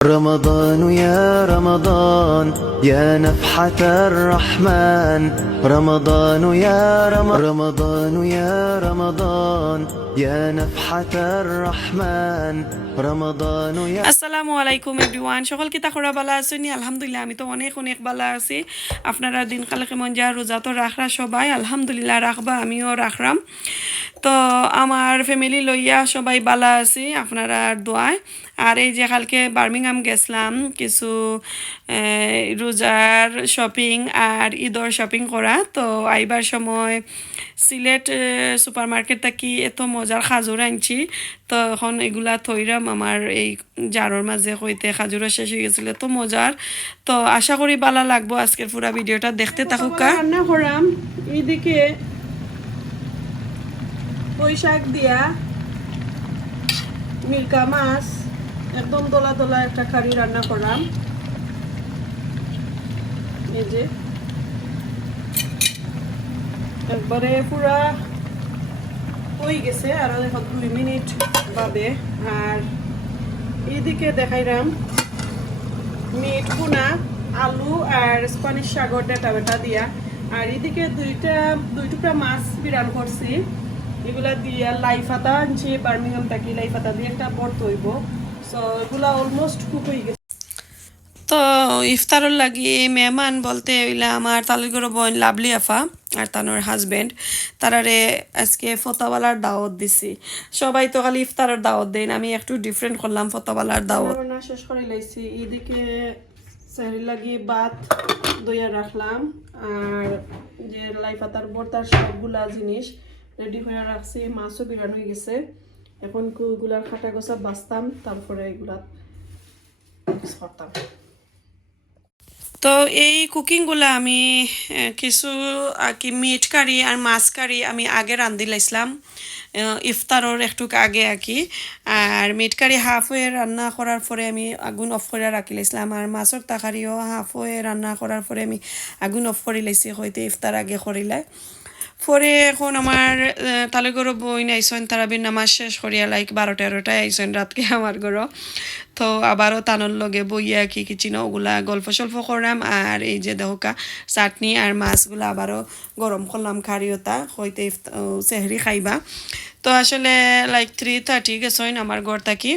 رمضان يا رمضان يا نفحة الرحمن رمضان يا رمضان يا رمضان يا نفحة الرحمن رمضان يا আসসালামু আলাইকুম এভরিওয়ান সকল কি তাকরা ভালো আছেন আলহামদুলিল্লাহ আমি তো অনেক অনেক ভালো আছি আপনারা দিন কালে কেমন যা রোজা তো রাখরা সবাই আলহামদুলিল্লাহ রাখবা আমিও রাখরাম তো আমার ফ্যামিলি লইয়া সবাই ভালো আছি আপনারা দোয়ায় আর এই যে কালকে বার্মিংহাম গেছিলাম কিছু রোজার শপিং আর ঈদর শপিং করা তো আইবার সময় সিলেট সুপার মার্কেট থাকি এত মজার খাজুর আনছি তো এখন এগুলা থইরাম আমার এই জারোর মাঝে হইতে খাজুরও শেষ হয়ে গেছিল তো মজার তো আশা করি ভালো লাগবো আজকের পুরা ভিডিওটা দেখতে থাকুক রান্না করাম এইদিকে পুঁই শাক দিয়া মিরকা মাছ একদম দোলা দোলা একটা কারি রান্না করাম এই যে একবারে পুরা হয়ে গেছে আর এখন 2 মিনিট বাদে আর এইদিকে দেখাইলাম মিট ভুনা আলু আর স্প্যানিশ সাগর ডাটা বেটা দিয়া আর এইদিকে দুই টুকরা মাছ বিরান করছি এগুলা দিয়ে লাই পাতা আনছি বার্মিংহাম থাকি লাই পাতা দিয়ে একটা বর্ত হইব সো এগুলা অলমোস্ট কুক হয়ে গেছে তো ইফতারের লাগি মেহমান বলতে হইলে আমার তালিগর বোন লাভলি আফা আর তানোর হাজবেন্ড তারারে আজকে ফতাওয়ালার দাওয়াত দিছি সবাই তো খালি ইফতারের দাওয়াত দেন আমি একটু ডিফারেন্ট করলাম ফতাওয়ালার দাওয়াত না শেষ করে লাইছি এদিকে সেহরি লাগি ভাত দইয়া রাখলাম আর যে লাই পাতার বর্তার সবগুলা জিনিস রেডি করে রাখছি মাছও বিরান হয়ে গেছে এখন এগুলার খাটা গোছা বাছতাম তারপরে এগুলা মিক্স করতাম তো এই কুকিংগুলো আমি কিছু কি মিট কারি আর মাছ কারি আমি আগে রান্ধি লাইছিলাম ইফতারের একটু আগে আর কি আর মিট কারি হাফ হয়ে রান্না করার পরে আমি আগুন অফ করে রাখি লাইছিলাম আর মাছের তরকারিও হাফ হয়ে রান্না করার পরে আমি আগুন অফ করে লাইছি হইতে ইফতার আগে করিলাই পরে এখন আমার তালে গরো বই আইসন তারাবির নামাজ শেষ করিয়া লাইক 12-13টায় আইসন রাতকে আমার গরো তো আবারও তানোর লগে বইয়া কি চিনো ওগুলা গল্প সল্প করলাম আর এই যে দেহকা চাটনি আর মাছগুলা আবারও গরম করলাম খারিওতা হইতে সেহরি খাইবা তো আসলে লাইক 3:30 গেছইন আমার ঘর থাকি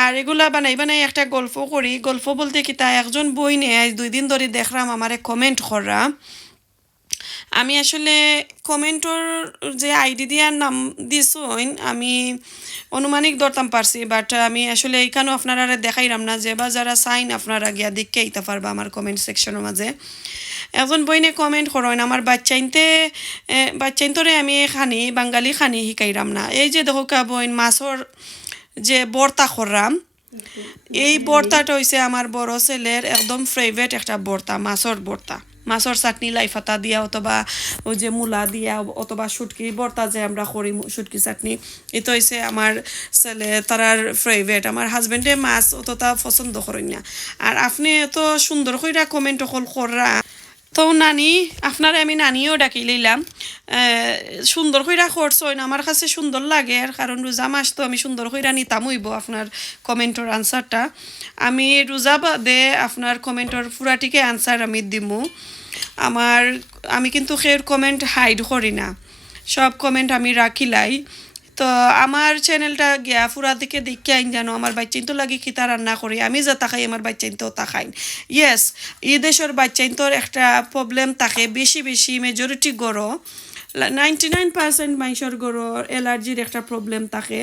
আর এগুলা বানাই একটা গল্প করি গল্প বলতে কি তা একজন বই নিয়ে 2 দিন ধরে দেখলাম আমারে কমেন্ট করা আমি আসলে কমেন্টর যে আইডি দিয়ার নাম দিছইন আমি অনুমানিক ধরতাম পারছি বাট আমি আসলে এইখানেও আপনারা দেখাইলাম না যে বা যারা সাইন আপনারা গিয়া দেখকে আইতে পারবা আমার কমেন্ট সেকশনের মাঝে একজন বইনে কমেন্ট করেন আমার বাচ্চাইন্তরে আমি খানি বাঙালি খানি শিকাইরাম না এই যে দেখো কা বইন মাছর যে বর্তা কররাম এই বর্তাটা হইছে আমার বড় ছেলের একদম ফেভারিট একটা বর্তা মাছর চাটনি লাই ফাতা দিয়া অথবা ওই যে মূলা দিয়া অথবা শুটকি বর্তা যে আমরা করি শুটকি চাটনি এটা হইছে আমার ছেলে তারার ফেভারিট আমার হাজবেন্ডে মাছ অতটা পছন্দ করেন না আর আপনি এত সুন্দর কইরা কমেন্ট হল কররা তো নানি আপনারে আমি নানিও ডাকি লইলাম সুন্দর কইরা করছইন আমার কাছে সুন্দর লাগে কারণ রোজা মাস তো আমি সুন্দর কইরা নিতাম হইব আপনার কমেন্টর আনসারটা আমি রোজা বাদে আপনার কমেন্টর পুরাটিকে আনসার আমি দিমু আমি কিন্তু সেই কমেন্ট হাইড করি না সব কমেন্ট আমি রাখিলাই তো আমার চ্যানেলটা গিয়া পুরা দিকে দেখে আইন জানো আমার বাচ্চাইন তো লাগি খিতা রান্না করি আমি যা তাকাই আমার বাচ্চাইন তো তাকাইন ইয়েস এই দেশের বাচ্চাইন তোর একটা প্রবলেম থাকে বেশি মেজরিটি গড়ো 99% মানুষের গড়োর অ্যালার্জির একটা প্রবলেম থাকে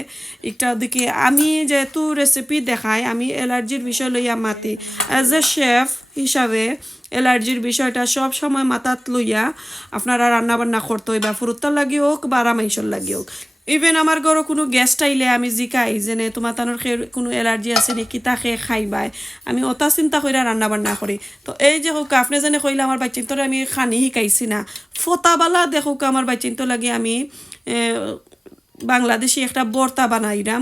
একটা দিকে আমি যেহেতু রেসিপি দেখাই আমি অ্যালার্জির বিষয় লইয়া মাতি অ্যাজ এ শেফ হিসাবে অ্যালার্জির বিষয়টা সব সময় মাথাত লইয়া আপনারা রান্নাবান্না করতে হই বা ফুরুত্তার লাগি হোক বা রামাইশর লাগি হোক ইভেন আমার ঘরে কোনো গেস্ট আইলে আমি জিকাই যেনে তোমার তানোর কোনো অ্যালার্জি আছে নাকি তাকে খাইবাই আমি অতা চিন্তা করে রান্না বান্না করি তো এই যে হোক আপনি জানে কইলে আমার বাচ্চিন্তরে আমি খানি শিকাইছি না ফতাবালা দেখুক আমার বাচ্চিন্ত লাগে আমি বাংলাদেশি একটা বর্তা বানাইলাম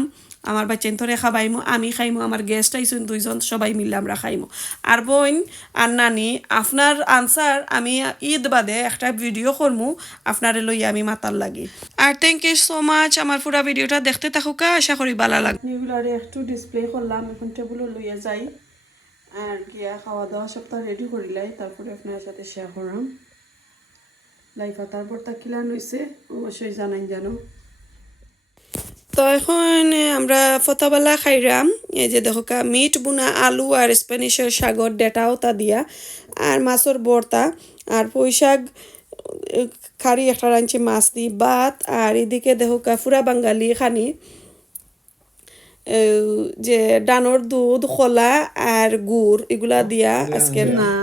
আমার বাচ্চান ধরে খাবাইমু আমি খাইমু আমার গেস্ট আইসুন দুইজন সবাই মিলে আমরা খাইমু আর বোন আর নানি আপনার আনসার আমি ঈদ বাদে একটা ভিডিও করমু আপনারে লইয়া আমি মাতার লাগি আর থ্যাংক ইউ সো মাচ আমার পুরা ভিডিওটা দেখতে থাকুকা আশা করি ভালো লাগে নিউগুলারে একটু ডিসপ্লে করলাম এখন টেবিলে লইয়া যাই আর গিয়া খাওয়া দাওয়া সবটা রেডি করিলাই তারপরে আপনার সাথে শেয়ার করলাম লাই পাতার ভর্তা কিলান হয়েছে অবশ্যই জানাই জানো তো এখন আমরা ফতাবেলা খাইরাম এই যে দেখো মিট বুনা আলু আর স্প্যানিশের সাগর ডেটাও তা দিয়া আর মাছের ভর্তা আর পুঁই শাক খারি একটা রাঁধছি মাছ দি ভাত আর এদিকে দেখো ফুরা বাঙালি খানি যে ডানোর দুধ খোলা আর গুড় এগুলা দিয়া আজকে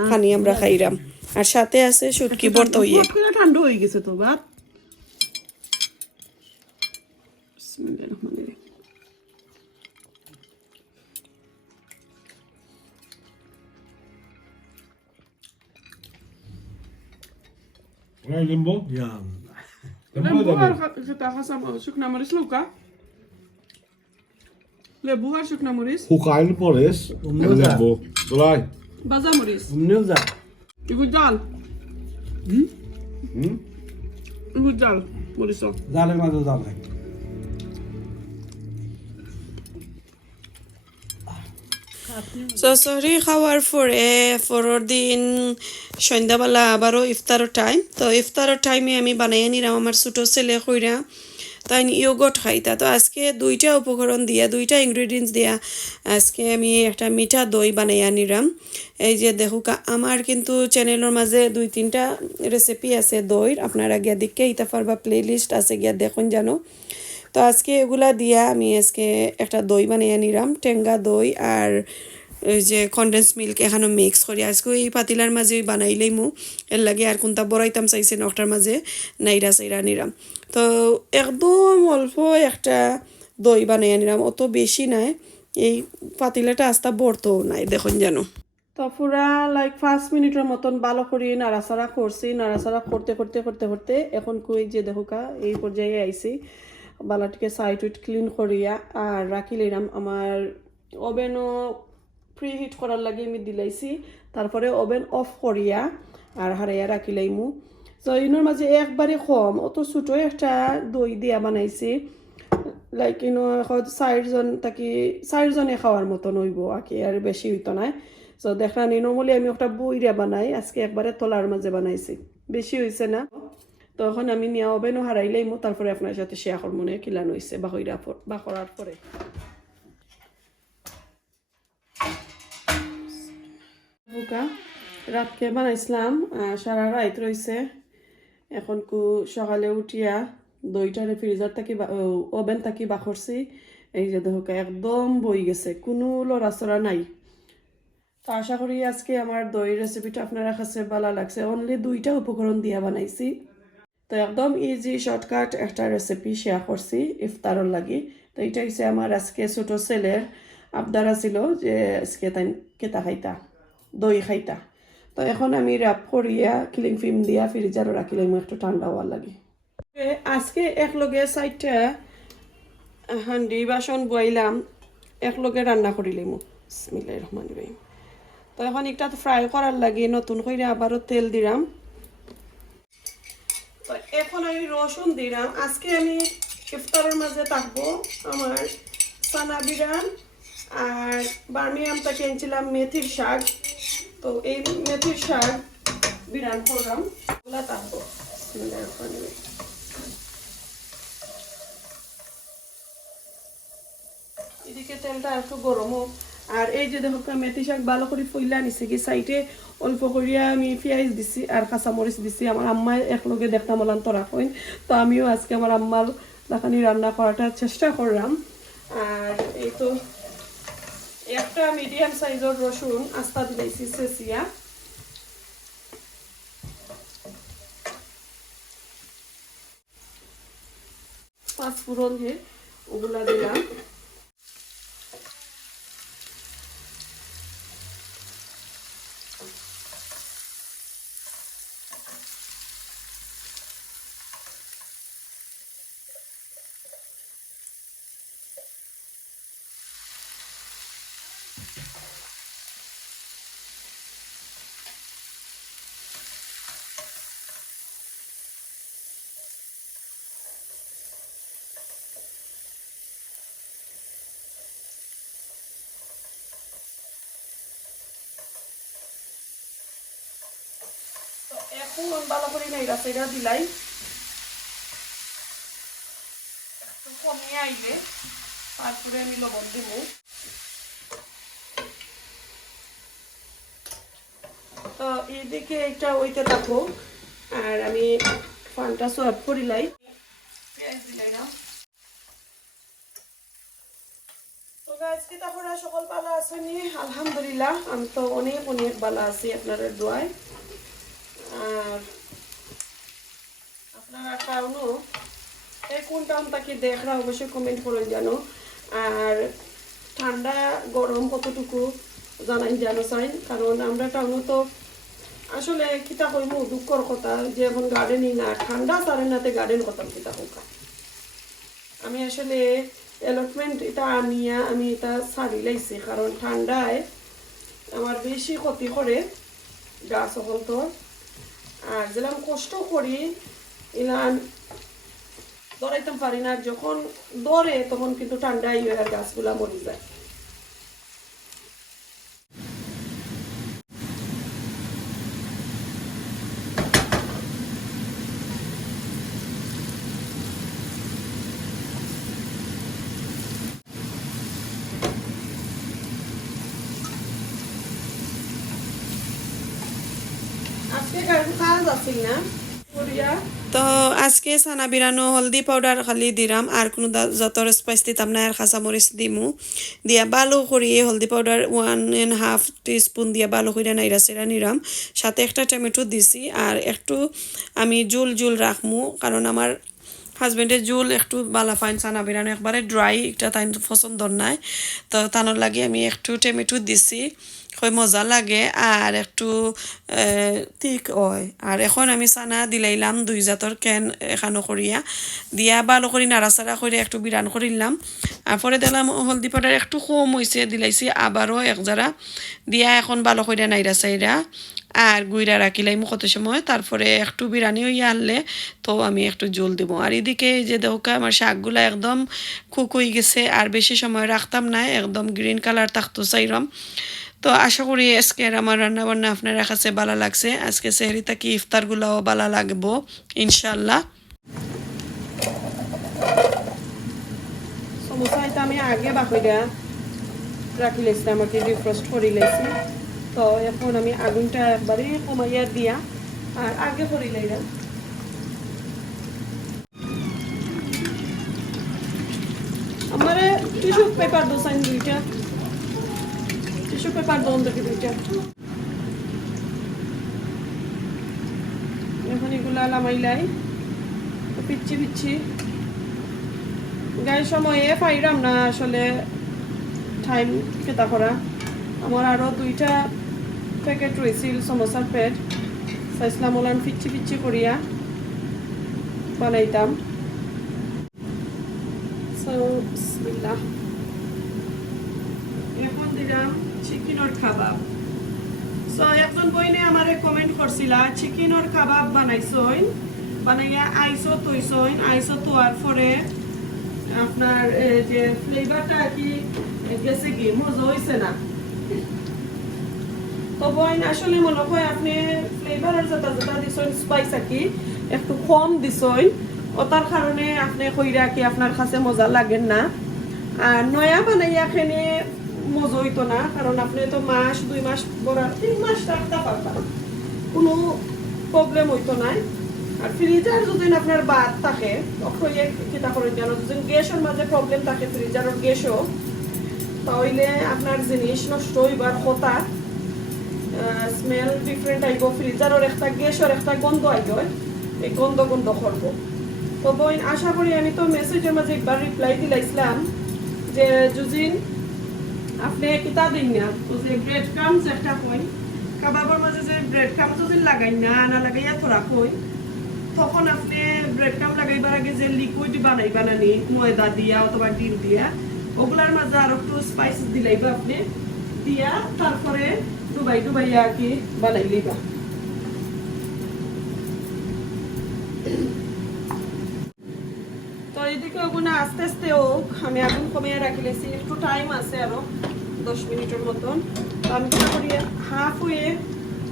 খানি আমরা খাইরাম আর সাথে আছে শুটকি ভর্তা হইয়ে ঠান্ডা হয়ে গেছে তো ভাত Limbo? Ja. শুকনা মরিচ লৌকা লেবু আর শুকনা মরিচ Hoegeil Morris. Limbo. Dolai. বাজা মরিচ Opnieuw daar. এগুলো ডাল এগুলো ডাল মরিচ Dadelijk maar door dadelijk. Sorry খাওয়ার পরে পরের দিন সন্ধ্যাবেলা আবারও ইফতারের টাইম তো ইফতারের টাইমে আমি বানাইয়া নিলাম আমার ছোটো ছেলে কইরা তাই ইয়োগট খাইতা তো আজকে দুইটা উপকরণ দিয়া দুইটা ইনগ্রিডিয়েন্টস দিয়া আজকে আমি একটা মিঠা দই বানাইয়া নিলাম এই যে দেখুকা আমার কিন্তু চ্যানেলের মাঝে 2-3টা রেসিপি আছে দইর আপনারা গিয়া দেখে ইতা পারবা প্লে লিস্ট আছে গিয়া দেখুন জানো তো আজকে এগুলা দিয়া আমি আজকে একটা দই বানিয়ে নিলাম টেঙ্গা দই আর ওই যে কনডেন্স মিল্ক এখানে মিক্স করি আজকে এই পাতিলার মাঝে বানাইলেই মু এর লাগে আর কোনটা বড়াইতাম চাইছে নটার মাঝে নাইরা সাইরা নিলাম তো একদম অল্প একটা দই বানিয়ে নিলাম অত বেশি নাই এই পাতিলাটা আস্তা বড়তেও নাই দেখুন জানো তো পুরা লাইক 5 মিনিটের মতন ভালো করে নাড়াচাড়া করছি নাড়াচাড়া করতে করতে করতে করতে এখন কই যে দেখুকা এই পর্যায়ে আইছি বালাটিকে সাইড উইট ক্লিন করিয়া আর রাখি লইলাম আমার ওভেনও প্রি হিট করার লাগে আমি দিলাইছি তারপরে ওভেন অফ করিয়া আর হারাইয়া রাখি লাইমু তো ইনোর মাঝে একবারে কম অত ছোটো একটা দই দিয়া বানাইছি লাইক ইনো এখন 4জনে খাওয়ার মতন হইব আকি আর বেশি হইতো না তো দেখলাম নর্মালি আমি একটা বইরা বানাই আজকে একবারে তলার মাঝে বানাইছি বেশি হয়েছে না তখন আমি নিয়া ওভেনও হারাইলেই মো তারপরে আপনার সাথে শেয়ার করবো না কিলানো হয়েছে বা করার পরে রাতকে বানাইছিলাম সারা রাত রয়েছে এখন সকালে উঠিয়া দইটারে ফ্রিজার থাকি ওভেন থাকি বাখরছি এই যে দেখো একদম বই গেছে কোনো লড়াচড়া নাই তো আশা করি আজকে আমার দই রেসিপিটা আপনারা কাছে ভালো লাগছে অনলি 2টা উপকরণ দিয়া বানাইছি তো একদম ইজি শর্টকাট একটা রেসিপি শেয়ার করছি ইফতারের লাগি তো এটা হচ্ছে আমার আজকে ছোটো ছেলের আবদার ছিল যে আজকে তাই কেতা খাইতা দই খাইতা তো এখন আমি র্যাপ করিয়া ক্লিং ফিল্ম দিয়া ফ্রিজারও রাখিলাম একটু ঠান্ডা হওয়ার লাগে আজকে একলগে 4টা হান্ডি বাসন বইলাম একলগে রান্না করিলাম বিসমিল্লাহির রহমানির রহিম তো এখন একটা ফ্রাই করার লাগে নতুন করে আবারও তেল দিলাম তো এখন আমি রসুন দিলাম আজকে আমি ইফতারের মাঝে থাকবো আমার সানা বিরান আর বার্মিয়াম থেকে এনেছিলাম মেথির শাক তো এই মেথির শাক বিরান করলাম ওগুলা থাকবো এদিকে তেলটা একটু গরম হোক আর এই যে দেখো মেথি শাক ভালো করে ফইলা নিছে কি সাইডে অল্প করিয়া আমি পেঁয়াজ দিছি আর কাঁচামরিচ দিছি আমার আম্মা একলগে দেখতাম বললাম তোরা কইন তো আমিও আজকে আমার আম্মার দেখানি রান্না করাটার চেষ্টা করলাম আর এই তো একটা মিডিয়াম সাইজের রসুন আস্তা দিলাইছি চেঁচিয়া পাঁচফোড়ন যে ওগুলা দিলাম এখন ভালো করে নাইরা সাইরা দিলাই একটু কমিয়ে আইলে তারপরে আমি লবণ দেব। তো এইদিকে এটা ওইতে থাকো আর আমি ফানটা সার্ভ করিলাই পেঁয়াজ দিলাই না। তো গাইস কি তারপরে সকল ভালো আছেন? আলহামদুলিল্লাহ আমি তো অনেক অনেক ভালো আছি আপনাদের দোয়ায়। আর আপনারা কারণও এই কোন টাউনটাকে দেখরা অবশ্যই কমেন্ট করেন জানো। আর ঠান্ডা গরম কতটুকু জানাই জানো চাই, কারণ আমরা টাউনে তো আসলে কিতা কইব দুঃখর কথা যে এখন গার্ডেনিং না ঠান্ডা সারে নাতে গার্ডেন করতাম কিতা হোক। আমি আসলে অ্যালটমেন্ট এটা আনিয়া আমি এটা ছাড়ি লাইছি, কারণ ঠান্ডায় আমার বেশি ক্ষতি করে গাছ সকল তো। আর যেলাম কষ্ট করি এলাম দৌড়াইতাম পারি না, যখন দৌড়ে তখন কিন্তু ঠান্ডাই আর গাছগুলা মরে যায়। তো আজকে সানা বিরানো হলদি পাউডার খালি দিলাম, আর কোনো যত স্পাইস দিতাম না, আর কাঁচামরিচ দিমু দিয়া ভালো করিয়ে হলদি পাউডার 1.5 টিস্পুন দিয়া ভালো করে নাইরা সেরা নিলাম। সাথে একটা টমেটো দিছি আর একটু আমি জুল জুল রাখমু, কারণ আমার হাজবেন্ডের জুল একটু বালা ফাইন সানা বিরানো একবারে ড্রাই একটা তাই পছন্দ নাই। তো তানোর লাগে আমি একটু টমেটো দিছি, খুব মজা লাগে আর একটু ঠিক হয়। আর এখন আমি সানা দিলাইলাম 2 জাতর ক্যান এখানো করিয়া দিয়া ভালো করে নাড়াচাড়া করে একটু বিরান করিলাম। আর পরে দিলাম হলদি পাউডার একটু কম হয়েছে দিলাইছি আবারও এক জারা দিয়া এখন ভালো করে নাইরা চাইরা আর গুইরা রাখিলাম কত সময়। তারপরে একটু বিরানি হইয়া আনলে তো আমি একটু জল দেব। আর এদিকে যে দেখা আমার শাকগুলা একদম কুক হয়ে গেছে, আর বেশি সময় রাখতাম না, একদম গ্রিন কালার থাকতো চাইরম। তো আশা করি আজকের আমার রান্নাবান্না আপনারা কাছে ভালো লাগছে। আজকে সেহরি থাকি ইফতারগুলোও ভালো লাগবো ইনশাল্লাহ। সমোসাটা আমি আগে বাকিটা রাখি লেছিলাম, আমাকে ডিফ্রস্ট করে লেছি। তো এখন আমি আগুনটা একবারে কমাইয়া দিয়া আর আগে করে লাইলাম। আমার টিস্যু পেপার দোসাইন 2টা টিস্যু পেপার দোন থেকে 2টা। এখন এগুলা লামাইলাই পিচ্ছি পিচ্ছি গায়ে সময়ে পাইরাম না আসলে টাইম কেতা করা। আমার আরও 2টা প্যাকেট রয়েছিল সমোসার প্যাড, চাইছিলাম ওলান পিচ্ছি পিচ্ছি করিয়া বানাইতাম। বিসমিল্লাহ। এখন দিলাম চিকেনের কাবাব। সো একজন বইনে আমারে কমেন্ট করছিলা চিকেনের কাবাব বানাইছইন, বানাইয়া আইসো তৈছইন, আইসো তোয়ার পরে আপনার যে ফ্লেভারটা কি গেছে কি মজা হয়েছে না। তো বইন আসলে মনে হয় আপনি ফ্লেভারের যেটা যেটা দিছইন স্পাইস কি একটু কম দিছইন, ওটার কারণে আপনি কইরা কি আপনার কাছে মজা লাগেন না। আর নয়া বানাইয়া খেনে মজা হইতো না, কারণ আপনি তো মাস 2 মাস বড়া 3 মাস রাখতে পারবেন, কোনো প্রবলেম হইতো না। আর ফ্রিজার যদি আপনার বাদ থাকে তখন কিতা করেন জানো, যদি গ্যাসের মাঝে প্রবলেম থাকে ফ্রিজারের গ্যাসও, তাহলে আপনার জিনিস নষ্ট হইবার কথা, স্মেল ডিফারেন্ট আইব, ফ্রিজারের একটা গ্যাসের একটা গন্ধ আইব, এই গন্ধ গন্ধ করবো। তো বই আশা করি আমি তো মেসেজের মাঝে একবার রিপ্লাই দিলাইছিলাম যে যদি আপনি কিতা দিন না তো যে ব্রেড ক্রামস একটা কই কাবাবের মাঝে যে ব্রেড ক্রামস যদি লাগাই না না লাগাইয়া থোড়া কই, তখন আপনি ব্রেড ক্রাম লাগাইবার আগে যে লিকুইড বানাইবা নানি ময়দা দিয়া অথবা ডিম দিয়া, ওগুলার মাঝে আর একটু স্পাইস দিলাইবা আপনি দিয়া, তারপরে ডুবাই ডুবাইয়া আর কি বানাই লিবা। তো এদিকে ওগুলো আস্তে আস্তে হোক, আমি আগুন কমিয়ে রাখিলেছি, একটু টাইম আছে আরো 10 মিনিটের মতন। তো আমি কি করি হাফ হয়ে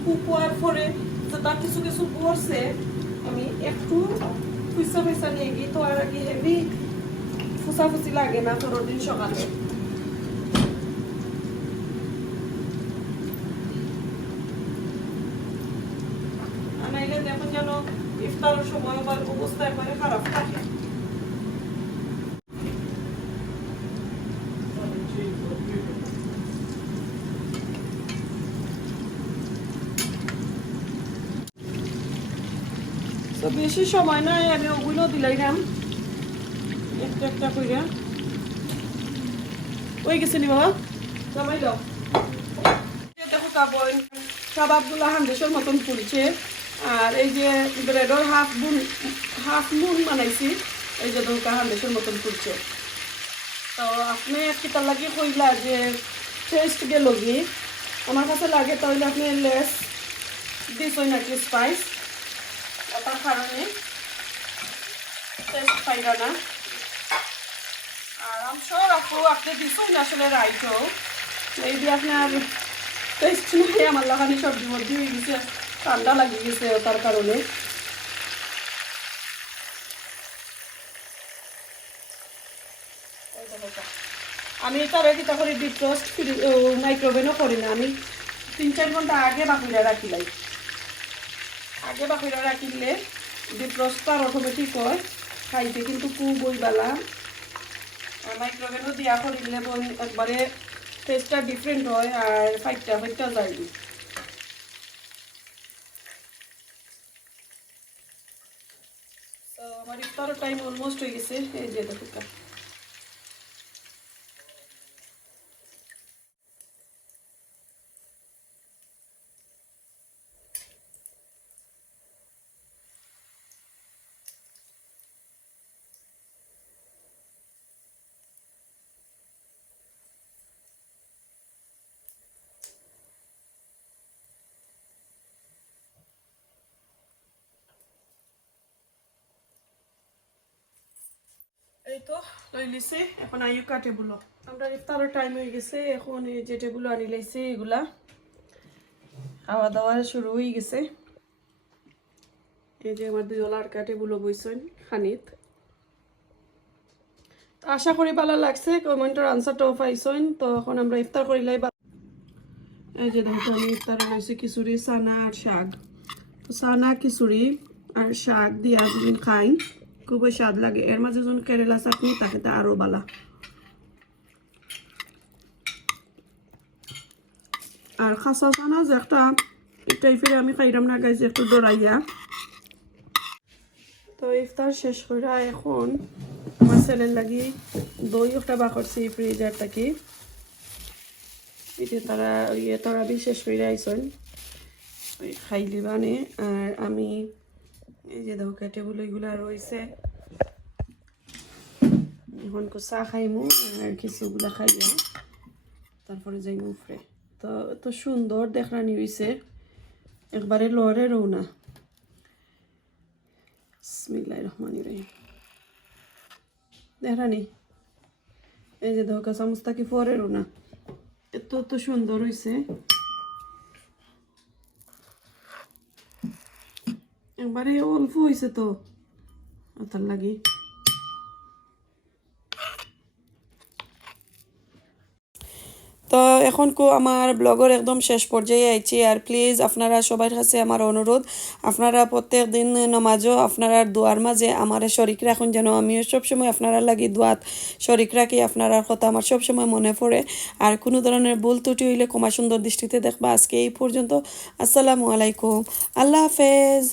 কুক হওয়ার পরে যতটা কিছু কিছু পড়ছে আমি একটু পয়সা পয়সা নিয়ে গিয়ে তো আর কি হেভি ফুসাফুসি লাগে না পরের দিন সকালে। নাইলে দেখুন যেন ইফতারের সময় আবার অবস্থা একবারে খারাপ থাকে। তো বেশি সময় নাই, আমি ওগুলো দিলাইলাম একটা একটা করে। ওই গেছে নি বাবা, জামাই দাও। দেখো কাবন কাবাবগুলো হান্ডেসের মতন ফুলছে। আর এই যে ব্রেডের হাফ মুন বানাইছি, এই যে দৌকা হান্ডেসের মতন ফুলছে। তো আপনি কিতা লাগি কইলা যে টেস্ট গেল কি আমার কাছে লাগে, তাহলে আপনি লেস দিছই নাকি স্পাইস, ওটার কারণে টেস্ট পাইবা না। আর আমশোর আপনি দিছই না আসলে রাইটও, এই দিয়ে আপনার টেস্ট নাই। আমার লাগানি সবজির মধ্যে হয়ে গেছে, ঠান্ডা লাগিয়ে গেছে ওটার কারণে। আমি তার কিতা করে ডিপ রোস্ট মাইক্রোওভেনও করি না, আমি 3-4 ঘন্টা আগে বাকিরা রাখিলাই। আগে বাকিরা রাখিলে ডিপ রোস্ট তার অটোমেটিক হয়, খাইতে কিন্তু খুব বইবালা। মাইক্রোওভেনও দিয়া করিলে একবারে টেস্টটা ডিফারেন্ট হয় আর ফাইটটা যায়। তো আমার ইফতারের টাইম অলমোস্ট হয়ে গেছে। এই যে দেখুন এই তো লই লিছে, এখন আইও টেবুলো। আমরা ইফতারের টাইম হয়ে গেছে, এখন এই যে টেবুলো আনি লাইছে, এগুলা খাওয়া দাওয়া শুরু হয়ে গেছে। এই যে আমার 2 লড়কা টেবুলো বইছেন খানিত। আশা করি ভালো লাগছে, কমেন্টের আনসারটাও পাইছেন। তো এখন আমরা ইফতার করিলাই। এই যে দেখো আমি ইফতারে লইছি খিচুড়ি, সানা আর শাক। সানা খিচুড়ি আর শাক দিয়া যদি খাই খুবই স্বাদ লাগে। এর মাঝে যখন কেরেলা চাটনি তাকে তা আরো বালা। আর খাসা সানা যে একটা টাইপের আমি খাইলাম না গাইছে, একটু ডরাইয়া। তো ইফতার শেষ করে এখন আমার ছেলের লাগি দই একটা বা করছি ফ্রিজার থাকি। এটা তারা বিশেষ করে আইসন খাইলি বানে। আর আমি এই যে দেখো টেবুল এগুলা রয়েছে, এখন চা খাইমু আর কিছুগুলা খাইয়া তারপরে যাইমু উপরে। তো এত সুন্দর দেখানি হয়েছে, একবারে লড়ে রওনা। বিসমিল্লাহির রহমানির রহিম। দেখানি এই যে দেখো চামচটা কি পরে রওনা, এত সুন্দর হয়েছে। একবারে অল্প হয়েছে তো ওটার লাগি। তো এখন আমার ব্লগের একদম শেষ পর্যায়ে আইছি। আর প্লিজ আপনারা সবার কাছে আমার অনুরোধ, আপনারা প্রত্যেক দিন নামাজও আপনারা দোয়ার মাঝে আমার শরিক রাখুন, যেন আমিও সবসময় আপনারা লাগি দোয়াত শরিক রাখি। আপনারা কথা আমার সবসময় মনে পড়ে। আর কোনো ধরনের ভুল ত্রুটি হইলে ক্ষমা সুন্দর দৃষ্টিতে দেখবা। আজকে এই পর্যন্ত। আসসালামু আলাইকুম, আল্লাহ হাফেজ।